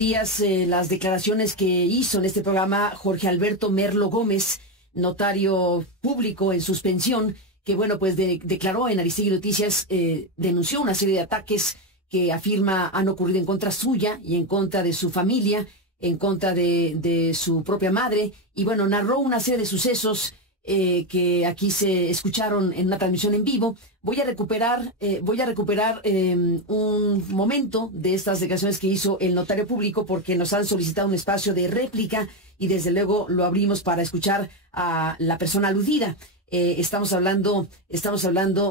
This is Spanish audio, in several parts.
Las declaraciones que hizo en este programa Jorge Alberto Merlo Gómez, notario público en suspensión, que bueno, pues declaró en Aristegui Noticias, denunció una serie de ataques que afirma han ocurrido en contra suya y en contra de su familia, en contra de su propia madre, y bueno, narró una serie de sucesos que aquí se escucharon en una transmisión en vivo. Voy a recuperar un momento de estas declaraciones que hizo el notario público, porque nos han solicitado un espacio de réplica y desde luego lo abrimos para escuchar a la persona aludida. Estamos hablando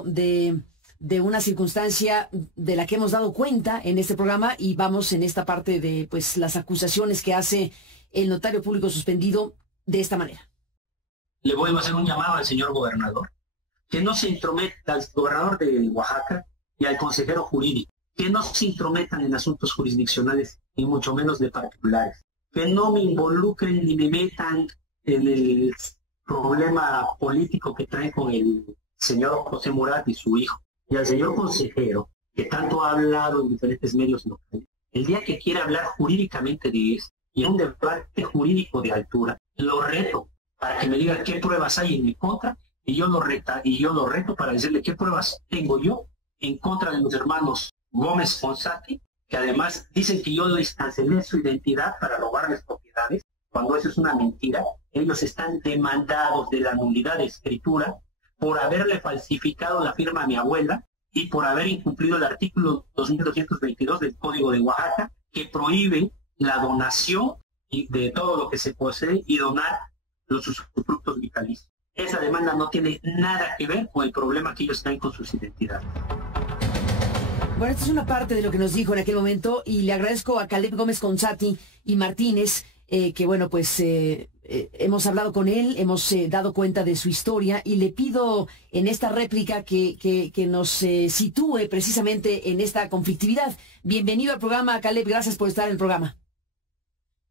de una circunstancia de la que hemos dado cuenta en este programa, y vamos en esta parte de pues las acusaciones que hace el notario público suspendido de esta manera. Le vuelvo a hacer un llamado al señor gobernador, que no se intrometa, al gobernador de Oaxaca y al consejero jurídico, que no se intrometan en asuntos jurisdiccionales, ni mucho menos de particulares, que no me involucren ni me metan en el problema político que trae con el señor José Murat y su hijo. Y al señor consejero, que tanto ha hablado en diferentes medios locales, el día que quiera hablar jurídicamente de eso, y en un debate jurídico de altura, lo reto para que me diga qué pruebas hay en mi contra, y yo lo reto para decirle qué pruebas tengo yo en contra de los hermanos Gómez Fonsati, que además dicen que yo les cancelé su identidad para robarles propiedades, cuando eso es una mentira. Ellos están demandados de la nulidad de escritura por haberle falsificado la firma a mi abuela y por haber incumplido el artículo 2222 del Código de Oaxaca, que prohíbe la donación de todo lo que se posee y donar los usufructos vitalicios. Esa demanda no tiene nada que ver con el problema que ellos traen con sus identidades. Bueno, esta es una parte de lo que nos dijo en aquel momento, y le agradezco a Caleb Gómez Fonsati y Martínez, que bueno, pues hemos hablado con él, hemos dado cuenta de su historia, y le pido en esta réplica que nos sitúe precisamente en esta conflictividad. Bienvenido al programa, Caleb, gracias por estar en el programa.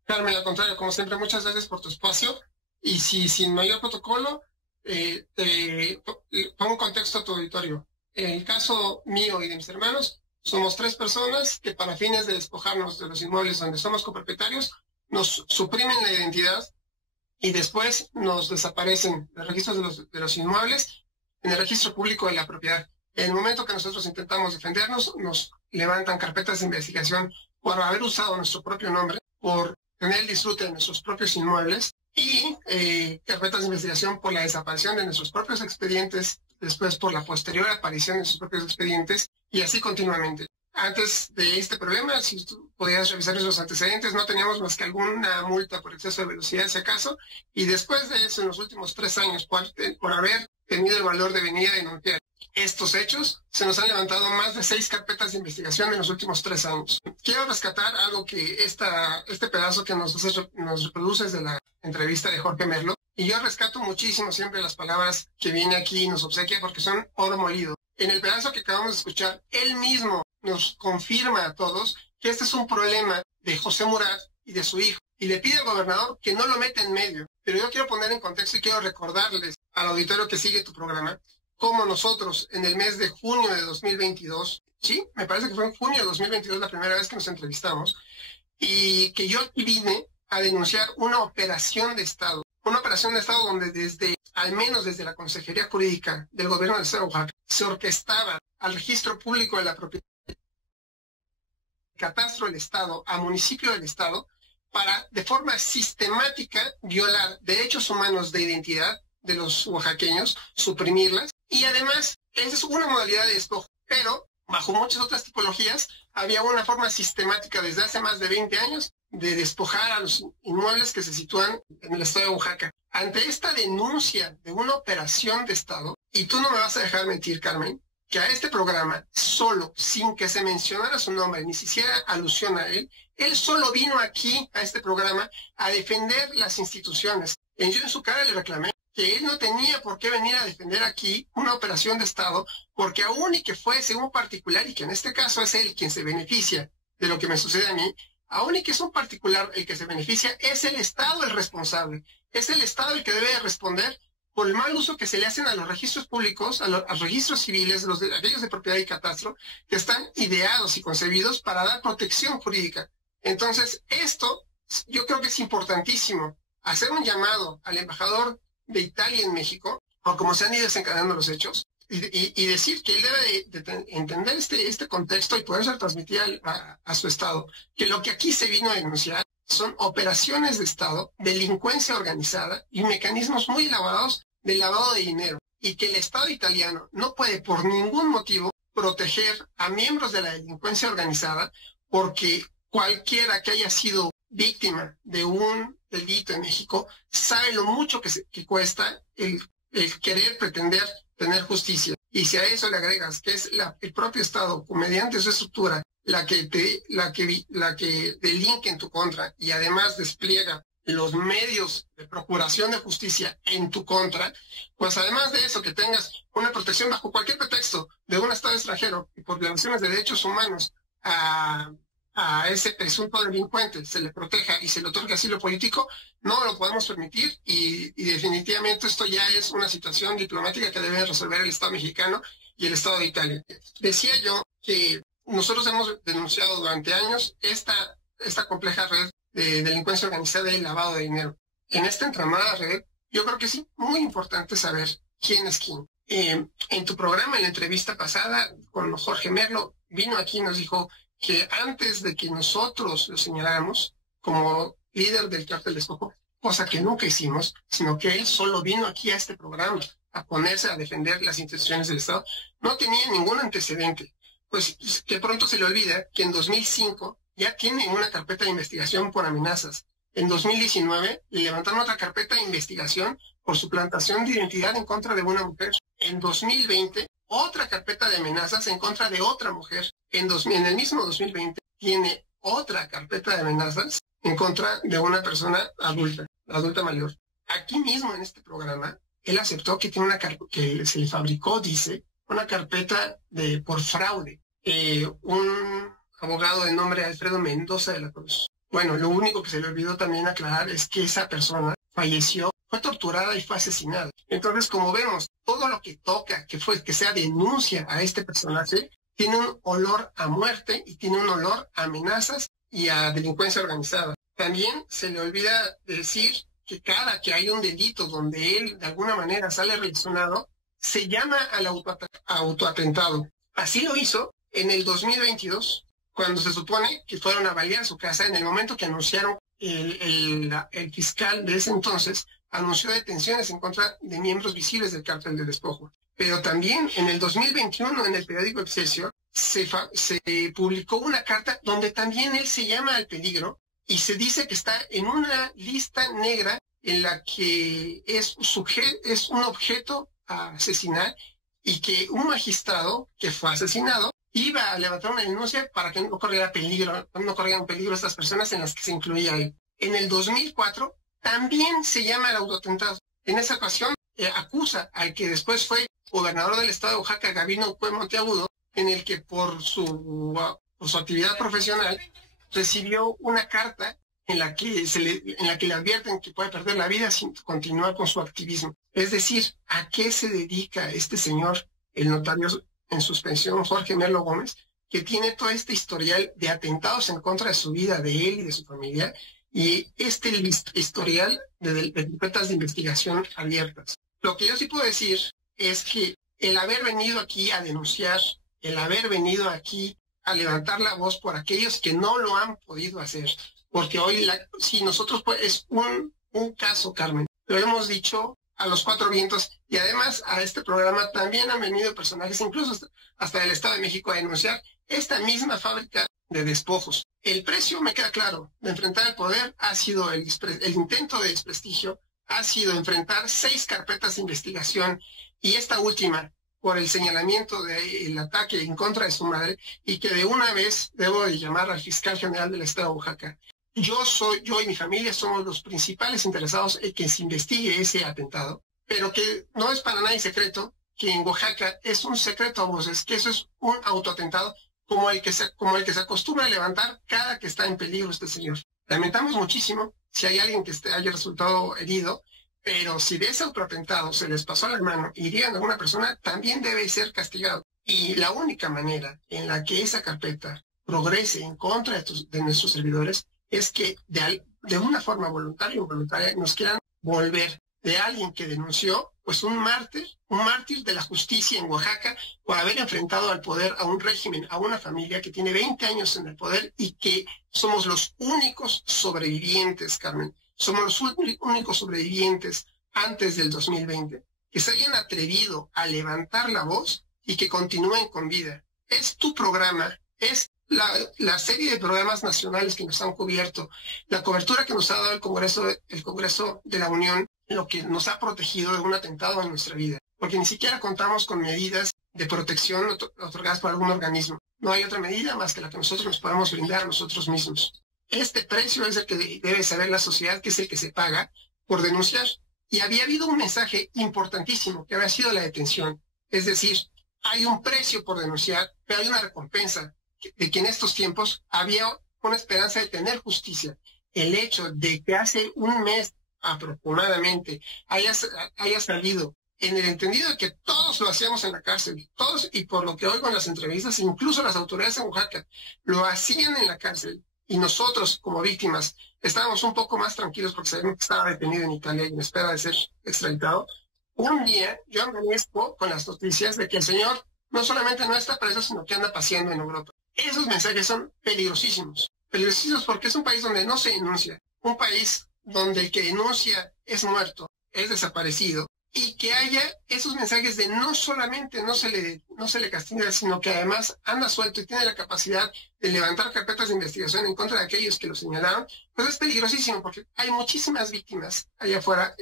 Carmen, al contrario, como siempre, muchas gracias por tu espacio. Y si sin mayor protocolo, te pongo en contexto a tu auditorio. En el caso mío y de mis hermanos, somos 3 personas que, para fines de despojarnos de los inmuebles donde somos copropietarios, nos suprimen la identidad y después nos desaparecen los registros de los inmuebles en el registro público de la propiedad. En el momento que nosotros intentamos defendernos, nos levantan carpetas de investigación por haber usado nuestro propio nombre, por tener el disfrute de nuestros propios inmuebles, y carpetas de investigación por la desaparición de nuestros propios expedientes, después por la posterior aparición de sus propios expedientes, y así continuamente. Antes de este problema, si tú podías revisar nuestros antecedentes, no teníamos más que alguna multa por exceso de velocidad, si acaso, y después de eso, en los últimos 3 años, por haber tenido el valor de venir a denunciar estos hechos, se nos han levantado más de 6 carpetas de investigación en los últimos 3 años. Quiero rescatar algo que este pedazo que nos reproduces de la entrevista de Jorge Merlo, y yo rescato muchísimo siempre las palabras que viene aquí y nos obsequia, porque son oro molido. En el pedazo que acabamos de escuchar, él mismo nos confirma a todos que este es un problema de José Murat y de su hijo, y le pide al gobernador que no lo meta en medio. Pero yo quiero poner en contexto y quiero recordarles al auditorio que sigue tu programa cómo nosotros en el mes de junio de 2022, sí, me parece que fue en junio de 2022 la primera vez que nos entrevistamos, y que yo vine a denunciar una operación de Estado donde al menos desde la Consejería Jurídica del Gobierno del Estado de Oaxaca, se orquestaba al registro público de la propiedad, catastro del Estado, a municipio del Estado, para de forma sistemática violar derechos humanos de identidad de los oaxaqueños, suprimirlas, y además, esa es una modalidad de despojo, pero bajo muchas otras tipologías, había una forma sistemática desde hace más de 20 años de despojar a los inmuebles que se sitúan en el estado de Oaxaca. Ante esta denuncia de una operación de Estado, y tú no me vas a dejar mentir, Carmen, que a este programa, solo, sin que se mencionara su nombre, ni siquiera alusión a él solo vino aquí, a este programa, a defender las instituciones. Yo en su cara le reclamé que él no tenía por qué venir a defender aquí una operación de Estado, porque aún y que fuese un particular, y que en este caso es él quien se beneficia de lo que me sucede a mí, aún y que es un particular el que se beneficia, es el Estado el responsable. Es el Estado el que debe de responder por el mal uso que se le hacen a los registros públicos, a los registros civiles, aquellos de propiedad y catastro, que están ideados y concebidos para dar protección jurídica Entonces, esto yo creo que es importantísimo, hacer un llamado al embajador de Italia en México, por cómo se han ido desencadenando los hechos, y decir que él debe de entender este contexto y poderse transmitir a su Estado, que lo que aquí se vino a denunciar son operaciones de Estado, delincuencia organizada y mecanismos muy elaborados de lavado de dinero, y que el Estado italiano no puede por ningún motivo proteger a miembros de la delincuencia organizada, porque cualquiera que haya sido víctima de un delito en México sabe lo mucho que cuesta el querer pretender tener justicia. Y si a eso le agregas que es el propio Estado, mediante su estructura, la que delinque en tu contra y además despliega los medios de procuración de justicia en tu contra, pues además de eso, que tengas una protección bajo cualquier pretexto de un Estado extranjero y por violaciones de derechos humanos a ese presunto delincuente se le proteja y se le otorgue asilo político, no lo podemos permitir, y definitivamente esto ya es una situación diplomática que debe resolver el Estado mexicano y el Estado de Italia. Decía yo que nosotros hemos denunciado durante años esta compleja red de delincuencia organizada y lavado de dinero. En esta entramada red, yo creo que sí, muy importante saber quién es quién. En tu programa, en la entrevista pasada con Jorge Merlo, vino aquí y nos dijo que antes de que nosotros lo señaláramos como líder del Cártel de Despojo, cosa que nunca hicimos, sino que él solo vino aquí a este programa a ponerse a defender las instituciones del Estado, no tenía ningún antecedente. Pues que pronto se le olvida que en 2005 ya tiene una carpeta de investigación por amenazas. En 2019 le levantaron otra carpeta de investigación por suplantación de identidad en contra de una mujer. En 2020, otra carpeta de amenazas en contra de otra mujer. En el mismo 2020 tiene otra carpeta de amenazas en contra de una persona adulta mayor. Aquí mismo en este programa, él aceptó que tiene que se le fabricó, dice, una carpeta por fraude. Un abogado de nombre Alfredo Mendoza de la Cruz. Bueno, lo único que se le olvidó también aclarar es que esa persona falleció, fue torturada y fue asesinada. Entonces, como vemos, todo lo que toca, que sea denuncia a este personaje, tiene un olor a muerte y tiene un olor a amenazas y a delincuencia organizada. También se le olvida decir que cada que hay un delito donde él de alguna manera sale relacionado, se llama al autoatentado. Así lo hizo en el 2022, cuando se supone que fueron a balear su casa. En el momento que anunciaron, el fiscal de ese entonces anunció detenciones en contra de miembros visibles del Cártel del Despojo. Pero también en el 2021, en el periódico Excelsior, se publicó una carta donde también él se llama al peligro y se dice que está en una lista negra en la que es un objeto a asesinar, y que un magistrado que fue asesinado iba a levantar una denuncia para que no corrieran peligro estas personas en las que se incluía él. En el 2004 también se llama el autoatentado. En esa ocasión acusa al que después fue gobernador del estado de Oaxaca, Gabino Cue Monteagudo, en el que por su actividad profesional recibió una carta en la que le advierten que puede perder la vida sin continuar con su activismo. Es decir, ¿a qué se dedica este señor, el notario en suspensión, Jorge Merlo Gómez, que tiene todo este historial de atentados en contra de su vida, de él y de su familia, y este historial de carpetas de investigación abiertas? Lo que yo sí puedo decir es que el haber venido aquí a denunciar, el haber venido aquí a levantar la voz por aquellos que no lo han podido hacer, porque hoy si nosotros es un caso, Carmen, lo hemos dicho a los cuatro vientos, y además a este programa también han venido personajes, incluso hasta del Estado de México, a denunciar esta misma fábrica de despojos. El precio, me queda claro, de enfrentar el poder ha sido el intento de desprestigio, ha sido enfrentar 6 carpetas de investigación, y esta última por el señalamiento del ataque en contra de su madre, y que de una vez debo de llamar al fiscal general del estado de Oaxaca. Yo y mi familia somos los principales interesados en que se investigue ese atentado, pero que no es para nadie secreto que en Oaxaca es un secreto a voces, que eso es un autoatentado como el que se acostumbra a levantar cada que está en peligro este señor. Lamentamos muchísimo si hay alguien que haya resultado herido, pero si de ese autoatentado se les pasó la mano y hirieron a alguna persona, también debe ser castigado. Y la única manera en la que esa carpeta progrese en contra de nuestros servidores es que de una forma voluntaria o involuntaria nos quieran volver de alguien que denunció, pues un mártir de la justicia en Oaxaca por haber enfrentado al poder a un régimen, a una familia que tiene 20 años en el poder y que somos los únicos sobrevivientes, Carmen. Somos los únicos sobrevivientes antes del 2020 que se hayan atrevido a levantar la voz y que continúen con vida. Es tu programa, es la serie de programas nacionales que nos han cubierto, la cobertura que nos ha dado el Congreso de la Unión, lo que nos ha protegido de un atentado en nuestra vida, porque ni siquiera contamos con medidas de protección otorgadas por algún organismo. No hay otra medida más que la que nosotros nos podemos brindar a nosotros mismos. Este precio es el que debe saber la sociedad, que es el que se paga por denunciar. Y había habido un mensaje importantísimo, que había sido la detención. Es decir, hay un precio por denunciar, pero hay una recompensa de que en estos tiempos había una esperanza de tener justicia. El hecho de que hace un mes aproximadamente haya salido en el entendido de que todos lo hacíamos en la cárcel, todos, y por lo que oigo en las entrevistas, incluso las autoridades en Oaxaca lo hacían en la cárcel, y nosotros como víctimas estábamos un poco más tranquilos porque sabíamos que estaba detenido en Italia y en espera de ser extraditado. Un día yo amanezco con las noticias de que el señor no solamente no está preso, sino que anda paseando en Europa. Esos mensajes son peligrosísimos porque es un país donde no se denuncia, un país donde el que denuncia es muerto, es desaparecido, y que haya esos mensajes de no solamente no se le castiga, sino que además anda suelto y tiene la capacidad de levantar carpetas de investigación en contra de aquellos que lo señalaron, pues es peligrosísimo porque hay muchísimas víctimas allá afuera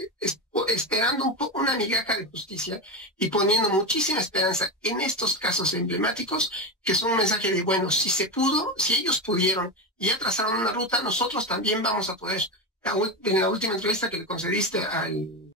esperando una migaja de justicia y poniendo muchísima esperanza en estos casos emblemáticos que son un mensaje de, bueno, si se pudo, si ellos pudieron y ya trazaron una ruta, nosotros también vamos a poder. En la última entrevista que le concediste al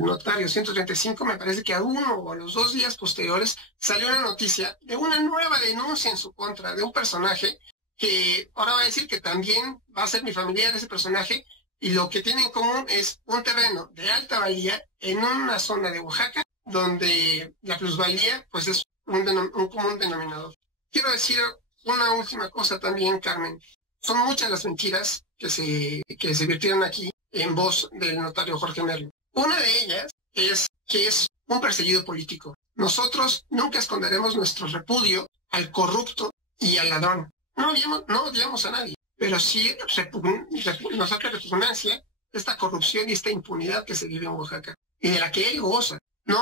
notario 135, me parece que a uno o a los 2 días posteriores salió una noticia de una nueva denuncia en su contra de un personaje que ahora va a decir que también va a ser mi familiar ese personaje, y lo que tiene en común es un terreno de alta valía en una zona de Oaxaca donde la plusvalía pues es un común denominador. Quiero decir una última cosa también, Carmen. Son muchas las mentiras que se virtieron aquí en voz del notario Jorge Merlo. Una de ellas es que es un perseguido político. Nosotros nunca esconderemos nuestro repudio al corrupto y al ladrón. No odiamos a nadie, pero sí nos hace repugnancia esta corrupción y esta impunidad que se vive en Oaxaca y de la que él goza. No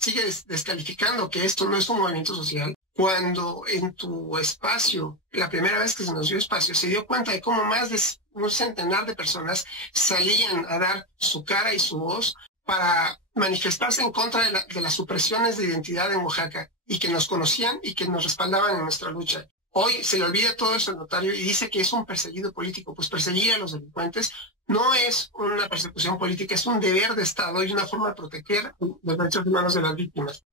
sigue descalificando que esto no es un movimiento social, cuando en tu espacio, la primera vez que se nos dio espacio, se dio cuenta de cómo más de un centenar de personas salían a dar su cara y su voz para manifestarse en contra de las supresiones de identidad en Oaxaca, y que nos conocían y que nos respaldaban en nuestra lucha. Hoy se le olvida todo eso al notario y dice que es un perseguido político. Pues perseguir a los delincuentes no es una persecución política, es un deber de Estado y una forma de proteger los derechos humanos de las víctimas.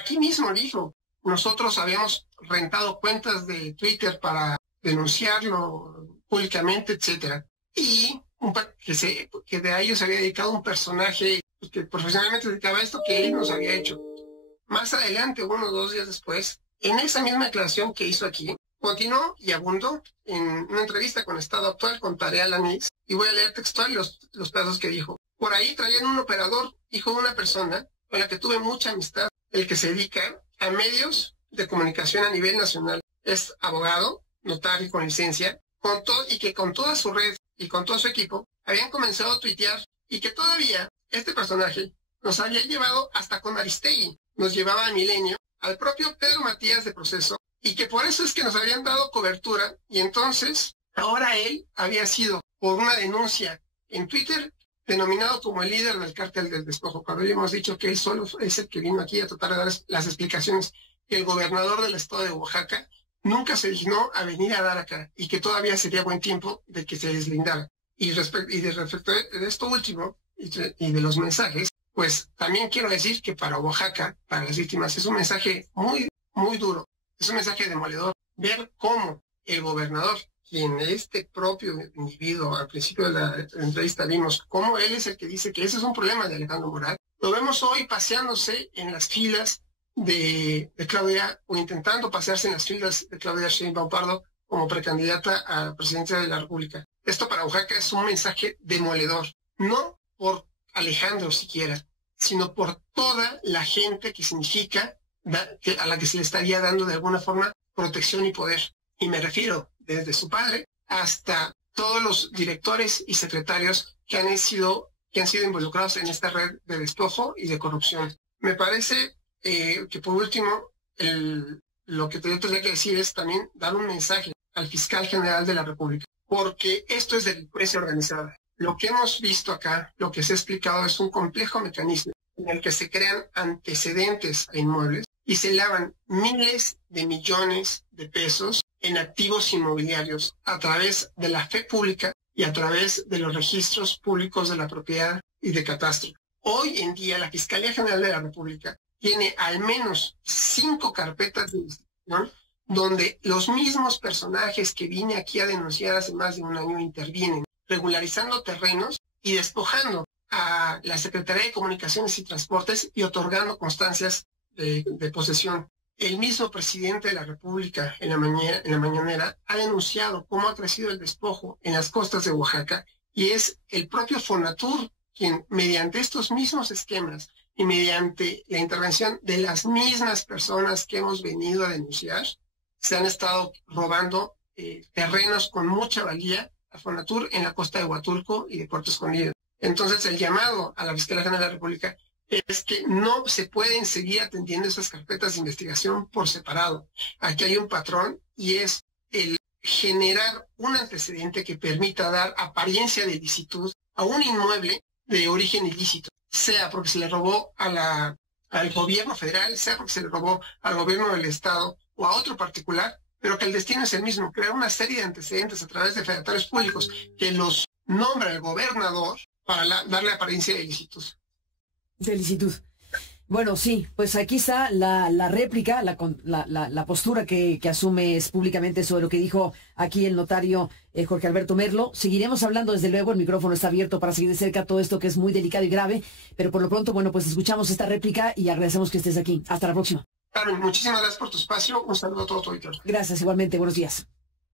Aquí mismo dijo, nosotros habíamos rentado cuentas de Twitter para denunciarlo públicamente, etcétera, y que de ellos se había dedicado un personaje que profesionalmente se dedicaba a esto, que él nos había hecho. Más adelante, 1 o 2 días después, en esa misma declaración que hizo aquí, continuó y abundó en una entrevista con Estado Actual con Tarea Lanís, y voy a leer textual los pedazos que dijo. Por ahí traían un operador, hijo de una persona con la que tuve mucha amistad, el que se dedica a medios de comunicación a nivel nacional. Es abogado, notario con licencia, y que con toda su red y con todo su equipo habían comenzado a tuitear, y que todavía este personaje nos había llevado hasta con Aristegui, nos llevaba a Milenio, al propio Pedro Matías de Proceso, y que por eso es que nos habían dado cobertura, y entonces ahora él había sido, por una denuncia en Twitter, denominado como el líder del cártel del despojo, cuando ya hemos dicho que él solo es el que vino aquí a tratar de dar las explicaciones que el gobernador del estado de Oaxaca nunca se dignó a venir a dar acá, y que todavía sería buen tiempo de que se deslindara. Y respecto de esto último, y de los mensajes, pues también quiero decir que para Oaxaca, para las víctimas, es un mensaje muy, muy duro, es un mensaje demoledor. Ver cómo el gobernador, quien este propio individuo, al principio de la entrevista vimos cómo él es el que dice que ese es un problema de Alejandro Murat, lo vemos hoy paseándose en las filas de Claudia, o intentando pasearse en las filas de Claudia Sheinbaum Pardo como precandidata a la presidencia de la República. Esto para Oaxaca es un mensaje demoledor, no por Alejandro siquiera, sino por toda la gente que significa a la que se le estaría dando de alguna forma protección y poder. Y me refiero desde su padre hasta todos los directores y secretarios que han sido involucrados en esta red de despojo y de corrupción. Me parece que por último, lo que yo tendría que decir es también dar un mensaje al fiscal general de la República, porque esto es delincuencia organizada. Lo que hemos visto acá, lo que se ha explicado, es un complejo mecanismo en el que se crean antecedentes a inmuebles y se lavan miles de millones de pesos en activos inmobiliarios a través de la fe pública y a través de los registros públicos de la propiedad y de catastro. Hoy en día la Fiscalía General de la República tiene al menos 5 carpetas de investigación donde los mismos personajes que vine aquí a denunciar hace más de un año intervienen, regularizando terrenos y despojando a la Secretaría de Comunicaciones y Transportes y otorgando constancias de posesión. El mismo presidente de la República en la mañanera ha denunciado cómo ha crecido el despojo en las costas de Oaxaca, y es el propio Fonatur quien, mediante estos mismos esquemas y mediante la intervención de las mismas personas que hemos venido a denunciar, se han estado robando terrenos con mucha valía a Fonatur en la costa de Huatulco y de Puerto Escondido. Entonces, el llamado a la Fiscalía General de la República es que no se pueden seguir atendiendo esas carpetas de investigación por separado. Aquí hay un patrón, y es el generar un antecedente que permita dar apariencia de ilicitud a un inmueble de origen ilícito, sea porque se le robó al gobierno federal, sea porque se le robó al gobierno del estado o a otro particular, pero que el destino es el mismo: crear una serie de antecedentes a través de fedatarios públicos que los nombra el gobernador para darle apariencia de ilicitud. De licitud. Bueno, sí, pues aquí está la réplica, la postura que asumes públicamente sobre lo que dijo aquí el notario Jorge Alberto Merlo. Seguiremos hablando, desde luego, el micrófono está abierto para seguir de cerca todo esto que es muy delicado y grave, pero por lo pronto, bueno, pues escuchamos esta réplica y agradecemos que estés aquí. Hasta la próxima. Carmen, muchísimas gracias por tu espacio. Un saludo a todo tu auditorio. Gracias, igualmente. Buenos días.